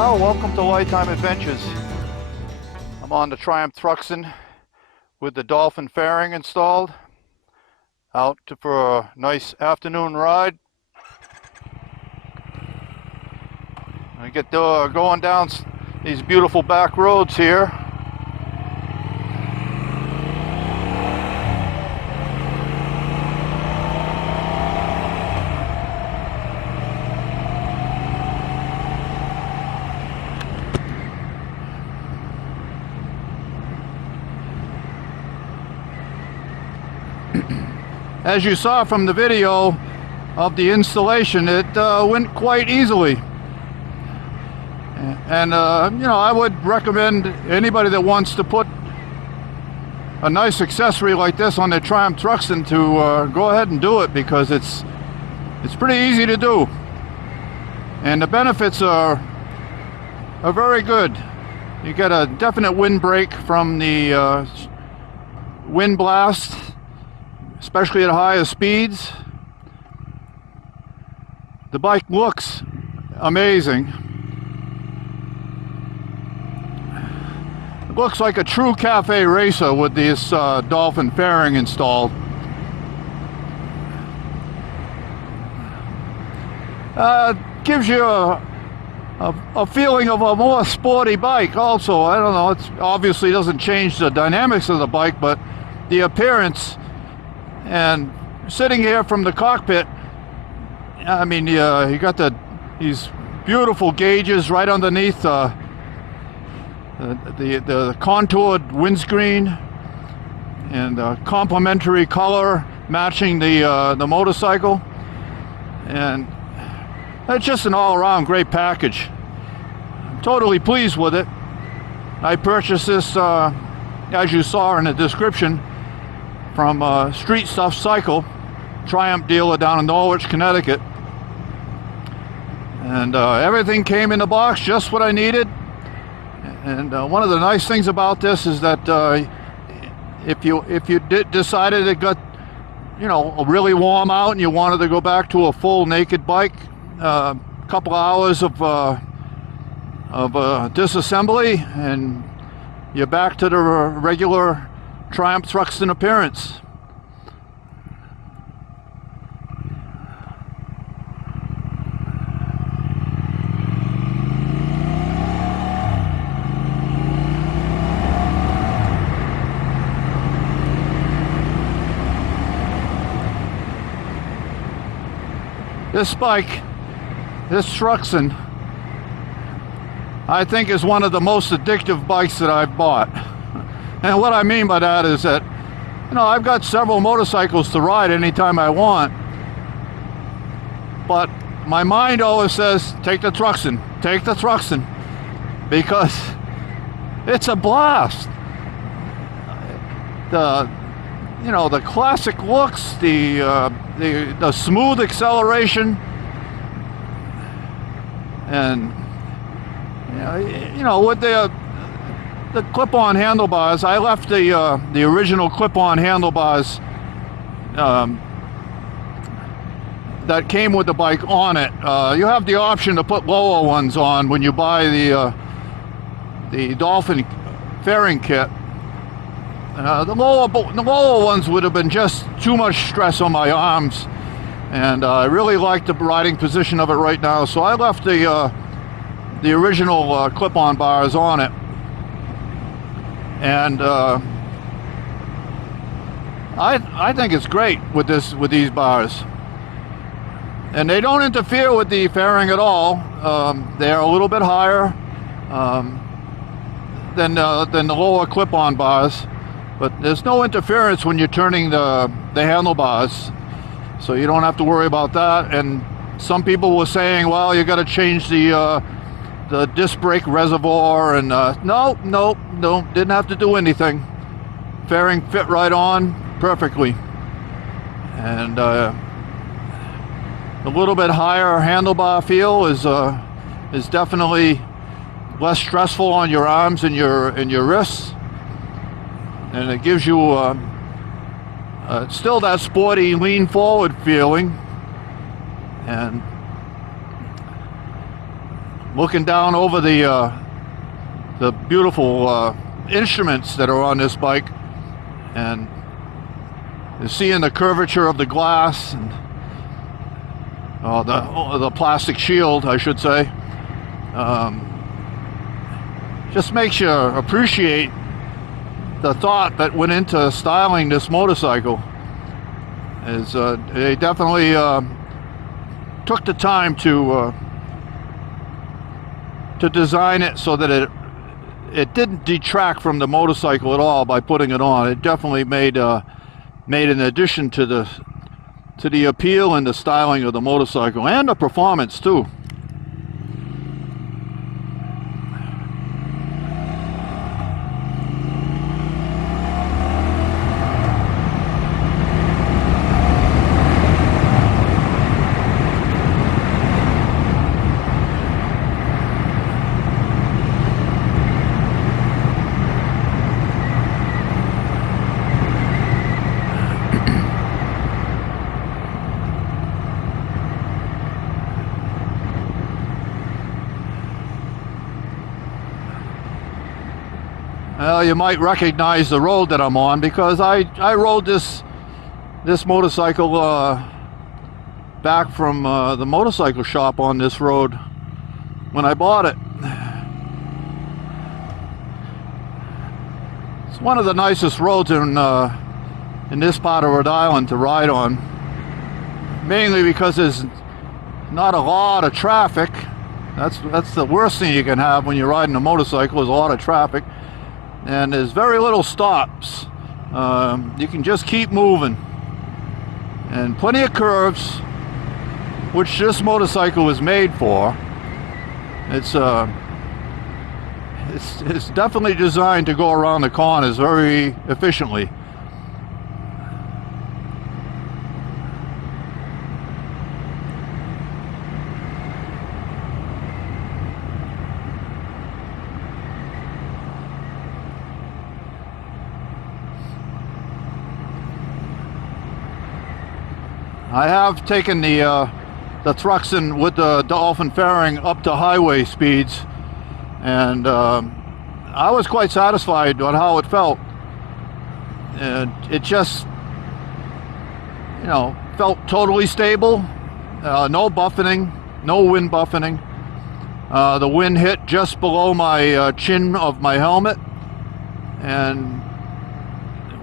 Oh, welcome to Lifetime Adventures. I'm on the Triumph Thruxton with the Dolphin Faring installed, for a nice afternoon ride. I get going down these beautiful back roads here. As you saw from the video of the installation, it went quite easily. And you know, I would recommend anybody that wants to put a nice accessory like this on their Triumph Thruxton to go ahead and do it, because it's pretty easy to do, and the benefits are very good. You get a definite wind break from the wind blast, especially at higher speeds. The bike looks amazing. It looks like a true cafe racer with this Dolphin Faring installed. Gives you a feeling of a more sporty bike also. I don't know, it obviously doesn't change the dynamics of the bike, but the appearance. And sitting here from the cockpit, I mean, you got these beautiful gauges right underneath the contoured windscreen, and complementary color matching the motorcycle, and it's just an all-around great package. I'm totally pleased with it. I purchased this, as you saw in the description, from Street Stuff Cycle, Triumph dealer down in Norwich, Connecticut. And everything came in the box, just what I needed. And one of the nice things about this is that if you decided it got, you know, really warm out and you wanted to go back to a full naked bike, a couple hours of disassembly, and you're back to the regular Triumph Thruxton appearance. This bike, this Thruxton, I think is one of the most addictive bikes that I've bought. And what I mean by that is that, you know, I've got several motorcycles to ride anytime I want, but my mind always says, take the Thruxton, because it's a blast. You know, the classic looks, the smooth acceleration, and you know, with the clip-on handlebars, I left the original clip-on handlebars that came with the bike on it. You have the option to put lower ones on when you buy the Dolphin Faring kit. The lower ones would have been just too much stress on my arms, and I really like the riding position of it right now, so I left the original clip-on bars on it. And I think it's great with these bars, and they don't interfere with the fairing at all. They're a little bit higher than the lower clip-on bars, but there's no interference when you're turning the handlebars, so you don't have to worry about that. And some people were saying, well, you got to change the disc brake reservoir, and no, didn't have to do anything. Fairing fit right on perfectly, and a little bit higher handlebar feel is definitely less stressful on your arms and your wrists, and it gives you still that sporty lean forward feeling, and looking down over the beautiful instruments that are on this bike, and you're seeing the curvature of the glass and the plastic shield, I should say. Just makes you appreciate the thought that went into styling this motorcycle. They definitely took the time to design it so that it didn't detract from the motorcycle at all by putting it on. It definitely made an addition to the appeal and the styling of the motorcycle, and the performance too. Well, you might recognize the road that I'm on, because I rode this motorcycle back from the motorcycle shop on this road when I bought it. It's one of the nicest roads in this part of Rhode Island to ride on, mainly because there's not a lot of traffic. That's the worst thing you can have when you're riding a motorcycle, is a lot of traffic. And there's very little stops. You can just keep moving, and plenty of curves, which this motorcycle was made for. It's definitely designed to go around the corners very efficiently. I have taken the Thruxton with the Dolphin Faring up to highway speeds, and I was quite satisfied on how it felt. And it just, felt totally stable. No buffeting, no wind buffeting. The wind hit just below my chin of my helmet, and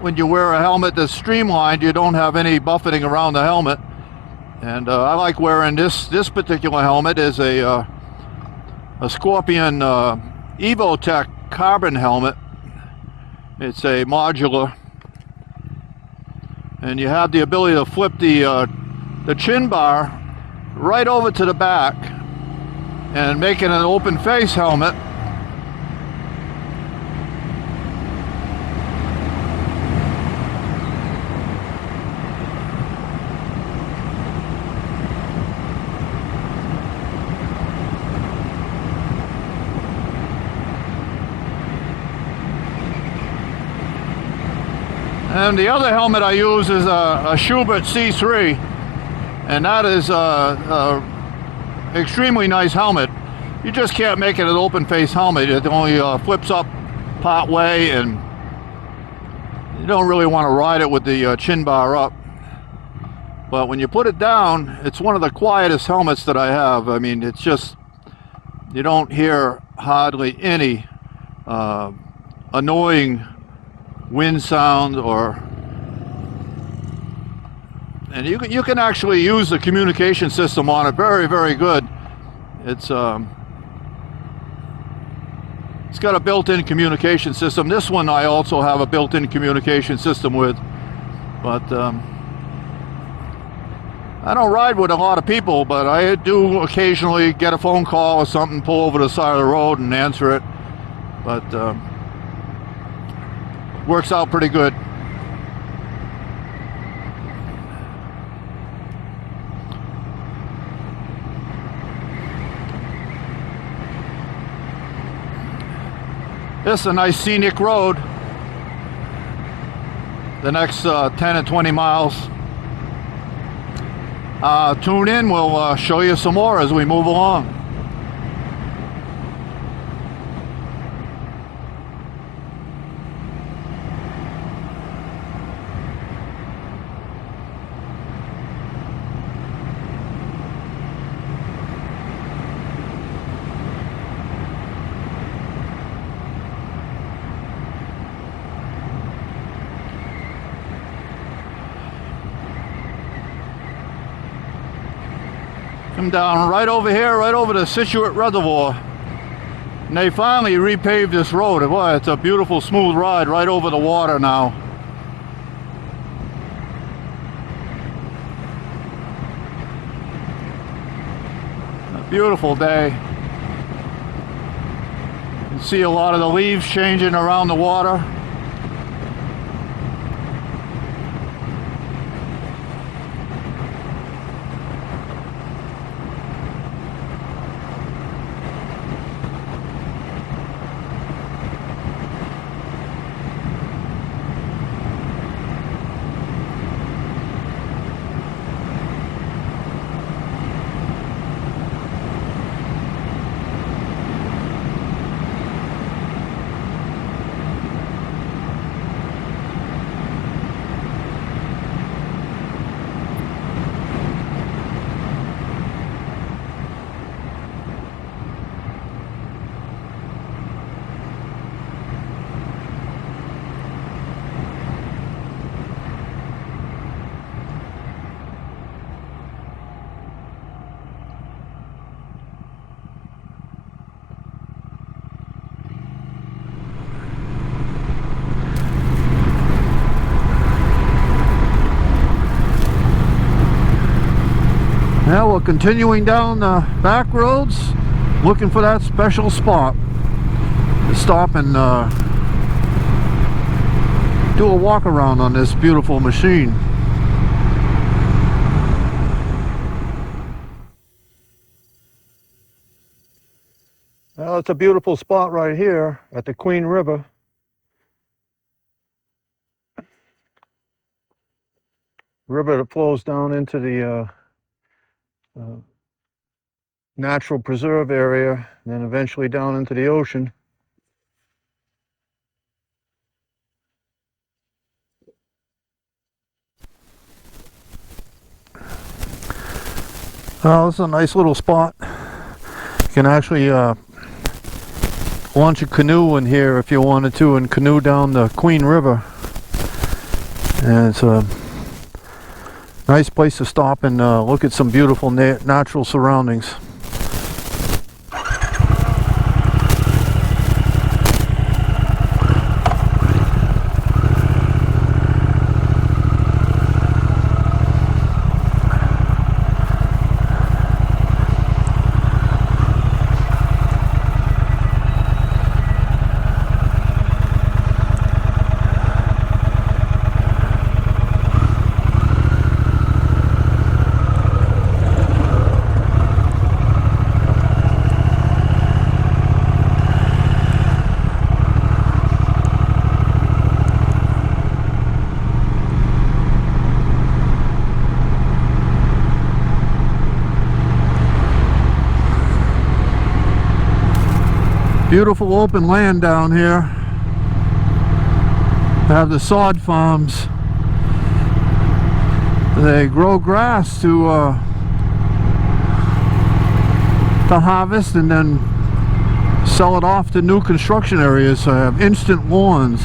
when you wear a helmet that's streamlined, you don't have any buffeting around the helmet. And I like wearing this particular helmet is a Scorpion EVO Tech Carbon helmet. It's a modular, and you have the ability to flip the chin bar right over to the back and make it an open face helmet. And the other helmet I use is a Schubert C3, and that is a extremely nice helmet. You just can't make it an open face helmet. It only flips up part way, and you don't really want to ride it with the chin bar up. But when you put it down, it's one of the quietest helmets that I have. I mean, it's just, you don't hear hardly any annoying wind sound, and you can actually use the communication system on it very, very good. It's got a built-in communication system. This one I also have a built-in communication system with, but I don't ride with a lot of people, but I do occasionally get a phone call or something, pull over the side of the road and answer it. But works out pretty good. This is a nice scenic road. The next 10 and 20 miles. Tune in, we'll show you some more as we move along. Come down right over here, right over the Scenic Reservoir. And they finally repaved this road. Boy, it's a beautiful smooth ride right over the water now. A beautiful day. You can see a lot of the leaves changing around the water. Now we're continuing down the back roads, looking for that special spot to stop and do a walk around on this beautiful machine. Well, it's a beautiful spot right here at the Queen River. River that flows down into the natural preserve area, and then eventually down into the ocean. Well, this is a nice little spot. You can actually launch a canoe in here if you wanted to, and canoe down the Queen River. And it's a nice place to stop and look at some beautiful natural surroundings. Beautiful open land down here. They have the sod farms. They grow grass to harvest and then sell it off to new construction areas. So I have instant lawns.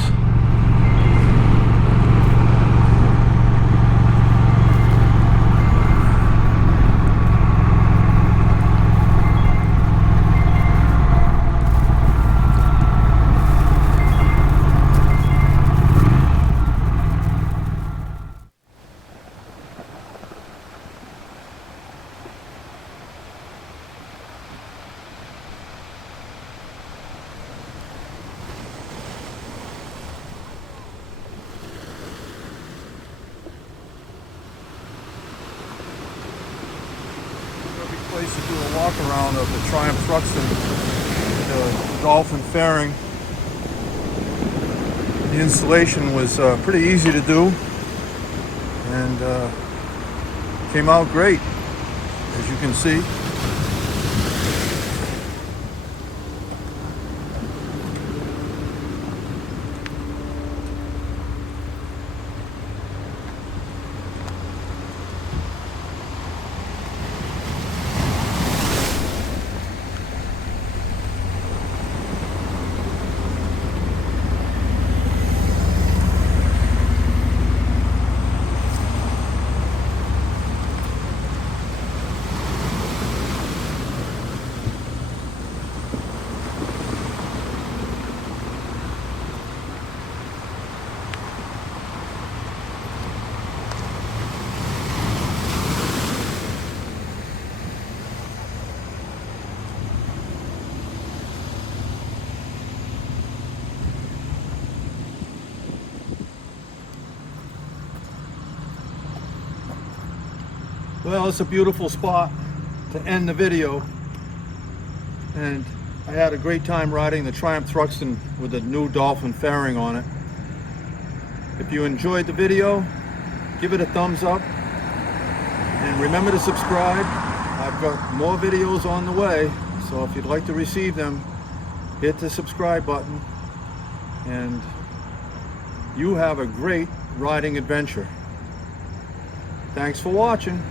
Place to do a walk around of the Triumph Thruxton, the Dolphin Faring. The installation was pretty easy to do and came out great, as you can see. Well, it's a beautiful spot to end the video, and I had a great time riding the Triumph Thruxton with the new Dolphin Faring on it. If you enjoyed the video, give it a thumbs up, and remember to subscribe. I've got more videos on the way, so if you'd like to receive them, hit the subscribe button, and you have a great riding adventure. Thanks for watching.